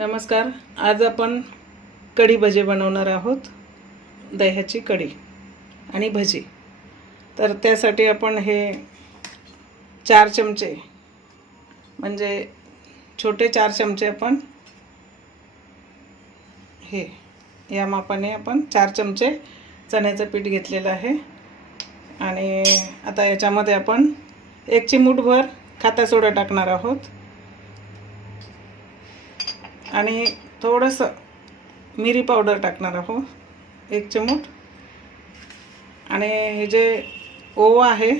नमस्कार. आज आपण कढी भजी बनवणार आहोत. दह्याची कढी आणि भजी. तर त्यासाठी आपण हे 4 चमचे म्हणजे छोटे 4 चमचे आपण हे या मापाने आपण 4 चमचे चण्याचं पीठ घेतलेलं आहे. आणि आता याच्यामध्ये आपण 1 चिमूटभर खाता सोडा टाकणार आहोत आणि थोडंसं मिरी पावडर टाकणार आहोत 1 चिमूट. आणि हे जे ओवा आहे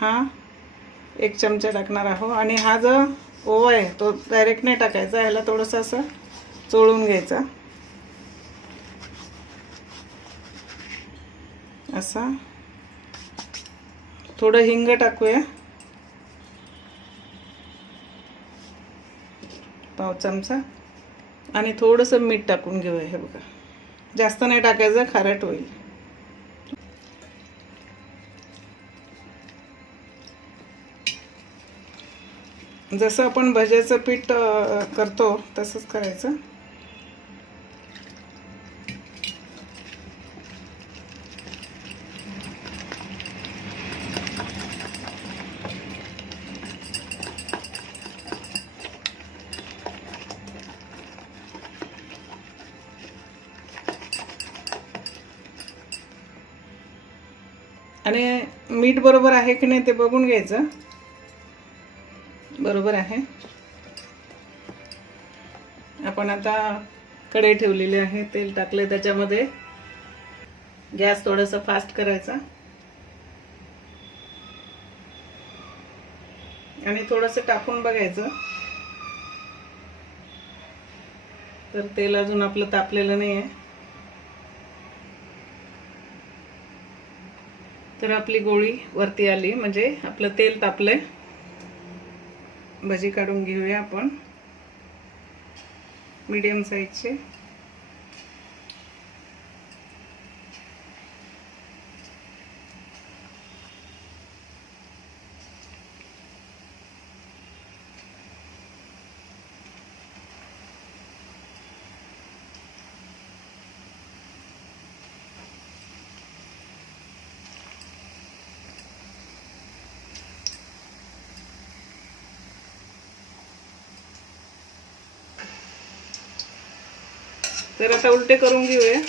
हा 1 चमचा टाकणार आहोत. आणि हा जो ओवा आहे तो डायरेक्ट नाही टाकायचा, ह्याला थोडंसं असं चोळून घ्यायचा असा. थोडं हिंग टाकूया, पाव चमचा. आणि थोडंसं मीठ टाकून घेऊया. हे बघा, जास्त नाही टाकायचं, खारट होईल. जसं आपण भज्याचं पीठ करतो तसंच करायचं. आणि मीठ बरोबर आहे की नाही ते बघून घ्यायचं. बरोबर आहे. आपण आता कढई ठेवलेली आहे, तेल टाकले त्याच्यामध्ये. गॅस थोडासा फास्ट करायचा आणि थोडंसं टाकून बघायचं. तर तेल अजून आपलं तापलेलं नाही आहे. तर आपली गोळी वरती आली म्हणजे आपलं तेल तापलंय. भजी काढून घेऊया आपण मीडियम साईजचे. तर आता उलटे करून घेऊया.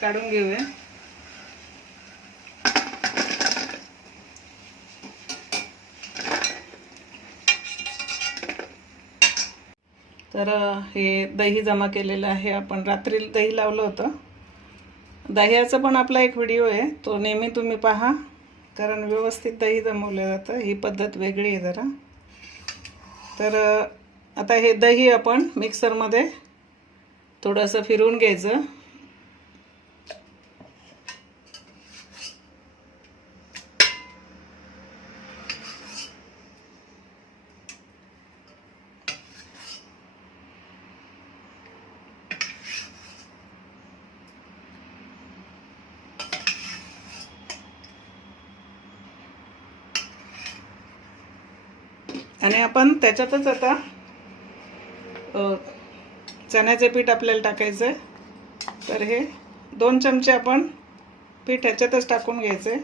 काढून घेऊया. तर हे दही जमा केलेलं आहे. आपण रात्री दही लावलं होतं. दह्याचा पण आपला एक व्हिडिओ आहे, तो नेहमी तुम्ही पहा, कारण व्यवस्थित दही जमवलं जातं. ही पद्धत वेगळी आहे जरा. तर आता हे दही आपण मिक्सरमध्ये थोडंसं फिरवून घ्यायचं. आणि आपण त्याच्यातच आता चण्याचे पीठ आपल्याला टाकायचं आहे. तर हे 2 चमचे आपण पीठ ह्याच्यातच टाकून घ्यायचं आहे.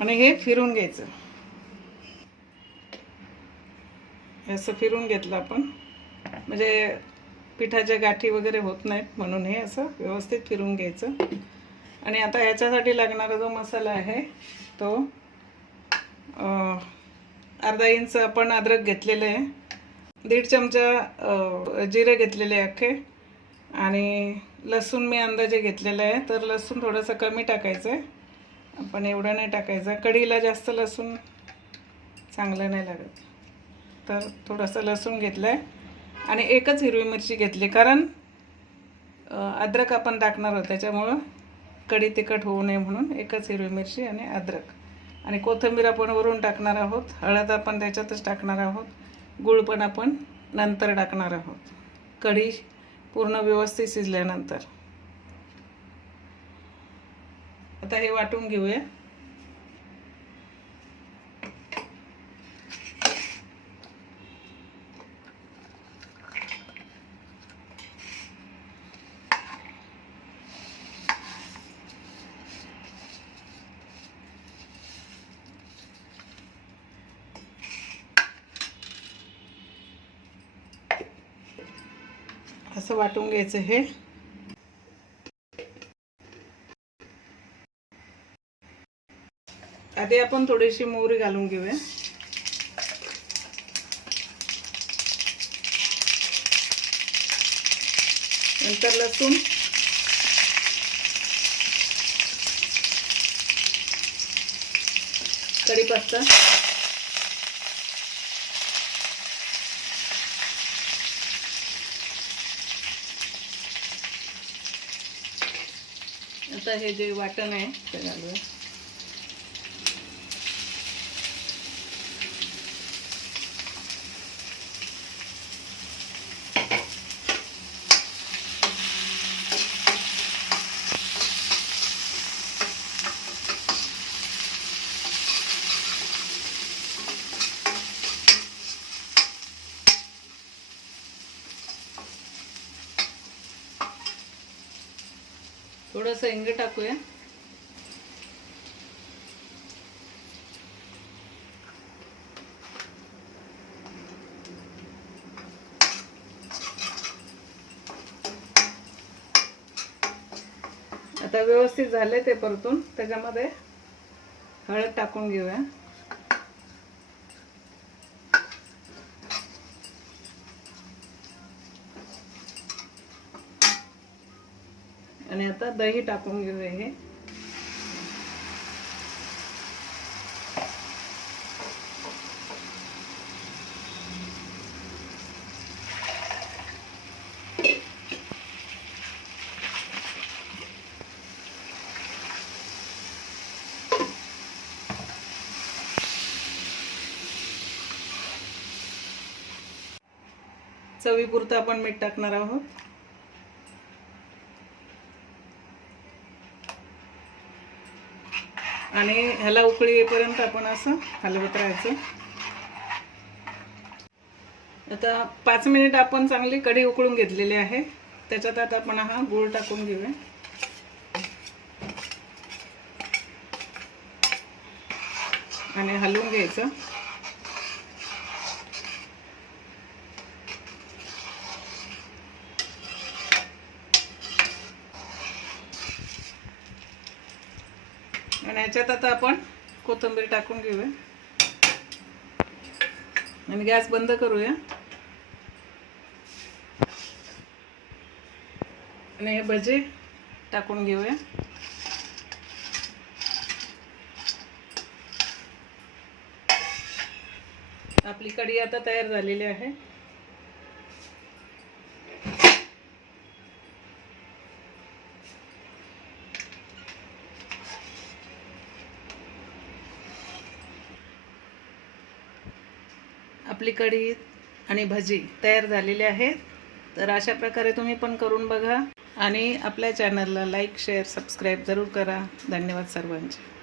आणि हे फिरून घ्यायचं. असं फिरून घेतलं आपण म्हणजे पिठाच्या गाठी वगैरे होत नाहीत, म्हणून हे असं व्यवस्थित फिरून घ्यायचं. आणि आता ह्याच्यासाठी लागणारा जो मसाला आहे तो अर्धा इंच आपण अद्रक घेतलेलं आहे. 1.5 चमचा जिरे घेतलेले अख्खे. आणि लसूण मी अंदाजे घेतलेला आहे. तर लसूण थोडंसं कमी टाकायचं आहे, आपण एवढं नाही टाकायचं. कढीला जास्त लसूण चांगलं नाही लागत. तर थोडंसं लसूण घेतलं आहे आणि एकच हिरवी मिरची घेतली, कारण अद्रक आपण टाकणार आहोत त्याच्यामुळं कढी तिखट होऊ नये म्हणून एकच हिरवी मिरची आणि अद्रक आणि कोथिंबीर आपण वरून टाकणार आहोत. हळद आपण त्याच्यातच टाकणार आहोत. गूळ पण आपण नंतर टाकणार आहोत कढी पूर्ण व्यवस्थित शिजल्यानंतर. आता हे वाटून घेऊया. असं वाटून घ्यायचं हे. आधी आपण थोडीशी मोहरी घालून घेऊया. नंतर लसूण, कढीपत्ता, आता हे जे वाटण आहे ते घालूया. थोडंसं हिंग टाकूया. आता व्यवस्थित झाले ते परतून त्याच्यामध्ये हळद टाकून घेऊया. आणि आता दही टाकून घेऊया. हे चवीपुरतं आपण मीठ टाकणार आहोत. आणि ह्याला उकळी येईपर्यंत आपण असं हलवत राहायचं. आता 5 मिनिट आपण चांगली कढी उकळून घेतलेली आहे. त्याच्यात आता आपण हा गूळ टाकून घेऊया. आणि हलवून घ्यायचं. आणि याच्यात आता आपण कोथिंबीर टाकून घेऊया आणि गॅस बंद करूया. आणि हे भजी टाकून घेऊया. आपली कढी आता तयार झालेली आहे. आपली कढी आणि भजी तयार झालेली आहे. तर अशा प्रकारे तुम्ही पण करून बघा आणि आपल्या चॅनलला लाईक, शेअर, सबस्क्राईब जरूर करा. धन्यवाद सर्वांचे.